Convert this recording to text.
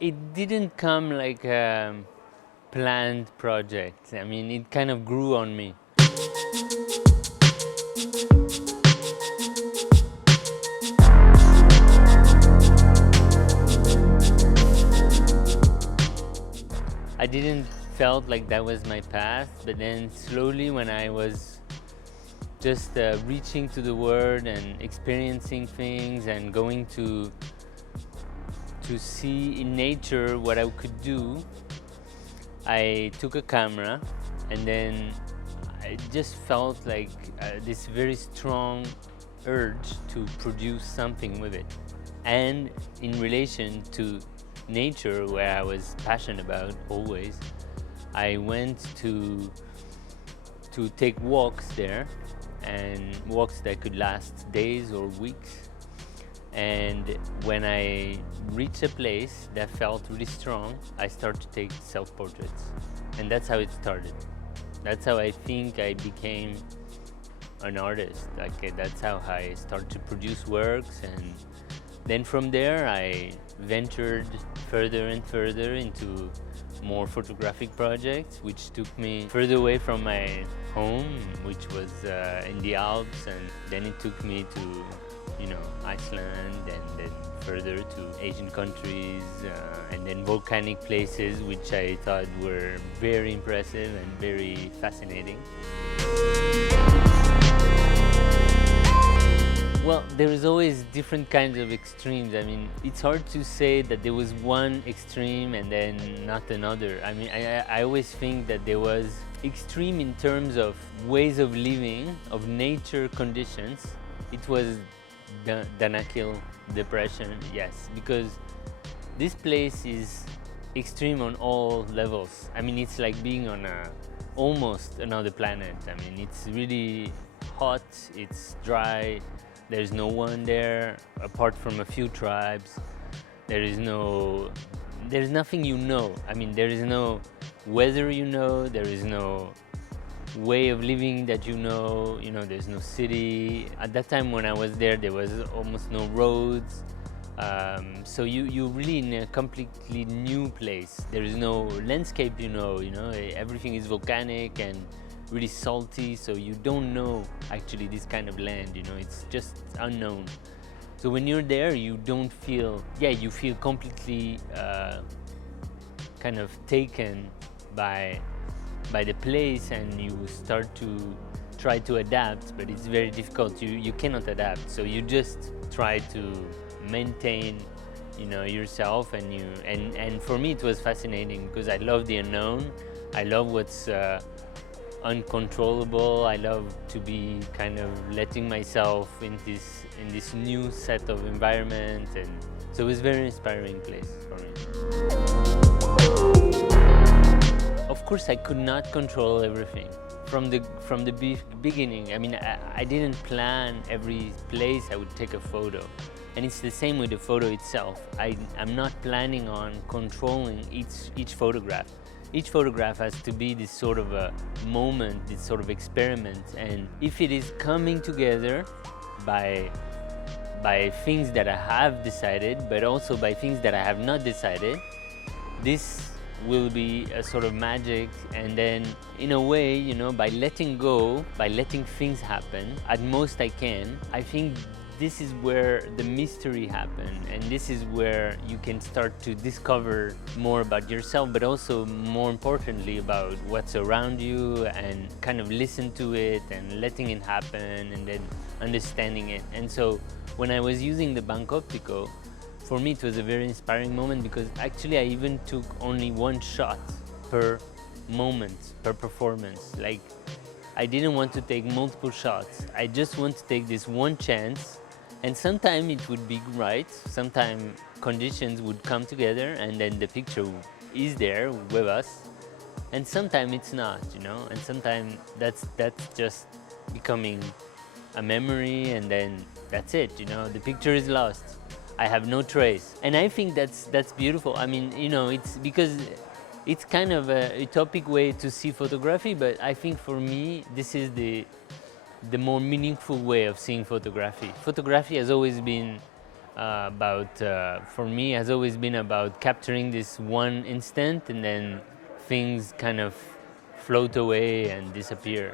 It didn't come like a planned project. I mean, it kind of grew on me. I didn't felt like that was my path, but then slowly when I was just reaching to the world and experiencing things and going to see in nature what I could do, I took a camera and then I just felt like this very strong urge to produce something with it. And in relation to nature, where I was passionate about always, I went to take walks there, and walks that could last days or weeks. And when I reached a place that felt really strong, I started to take self-portraits. And that's how it started. That's how I think I became an artist. Like that's how I started to produce works, and then from there I ventured further and further into more photographic projects, which took me further away from my home, which was in the Alps, and then it took me to Iceland, and then further to Asian countries, and then volcanic places, which I thought were very impressive and very fascinating. Well, there is always different kinds of extremes. I mean, it's hard to say that there was one extreme and then not another. I mean, I always think that there was extreme in terms of ways of living, of nature conditions. It was Danakil depression, yes, because this place is extreme on all levels. I mean, it's like being on almost another planet. I mean, it's really hot, it's dry, there's no one there apart from a few tribes. There's nothing I mean, there is no weather, there is no way of living that there's no city. At that time when I was there was almost no roads. So you're really in a completely new place. There is no landscape, everything is volcanic and really salty, so you don't know actually this kind of land, it's just unknown. So when you're there, you don't feel, you feel completely kind of taken by the place, and you start to try to adapt, but it's very difficult. You cannot adapt, so you just try to maintain yourself, and for me it was fascinating because I love the unknown. I love what's uncontrollable. I love to be kind of letting myself in this new set of environment, and so it was a very inspiring place for me. Of course, I could not control everything from the beginning. I mean, I didn't plan every place I would take a photo, and it's the same with the photo itself. I'm not planning on controlling each photograph. Each photograph has to be this sort of a moment, this sort of experiment, and if it is coming together by things that I have decided, but also by things that I have not decided, this will be a sort of magic. And then in a way, by letting go, by letting things happen, at most I can, I think this is where the mystery happens, and this is where you can start to discover more about yourself, but also more importantly about what's around you, and kind of listen to it and letting it happen, and then understanding it. And so when I was using the Banco Optico, for me it was a very inspiring moment, because actually I even took only one shot per moment, per performance. Like, I didn't want to take multiple shots. I just want to take this one chance, and sometimes it would be right, sometimes conditions would come together and then the picture is there with us, and sometimes it's not, and sometimes that's just becoming a memory, and then that's it, the picture is lost. I have no trace, and I think that's beautiful. I mean, it's because it's kind of a utopic way to see photography, but I think for me this is the more meaningful way of seeing photography. Photography has always been for me, has always been about capturing this one instant, and then things kind of float away and disappear.